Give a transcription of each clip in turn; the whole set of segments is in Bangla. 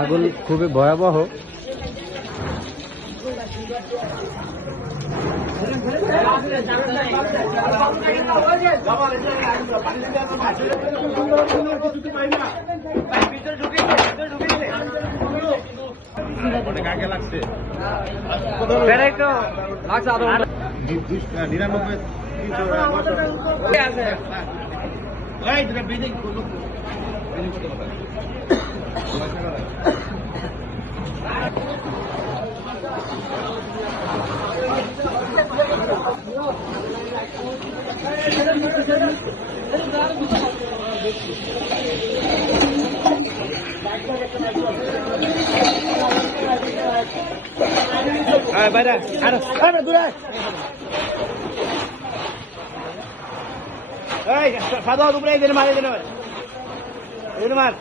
আগুন খুবই ভয়াবহ। অনেক আগে লাগছে। 99 বাইরে আরে দূরে এই সাদত উপরে এই দিন মার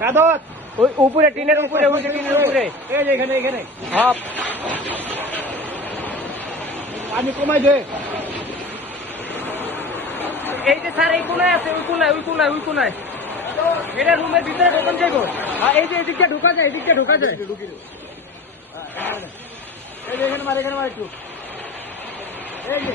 সাদত ওই উপরে টিনের উপরে ওই টিনের উপরে এই যে এখানে হ্যাঁ পানি কমাই দে। এই যে স্যার এই কোনায় আছে ওই কোনায় এটা রুমের ভিতরে ঢোকান যাইবো। এই যে এদিকটা ঢোকা যায় এই যে এখানে মার একটু এই যে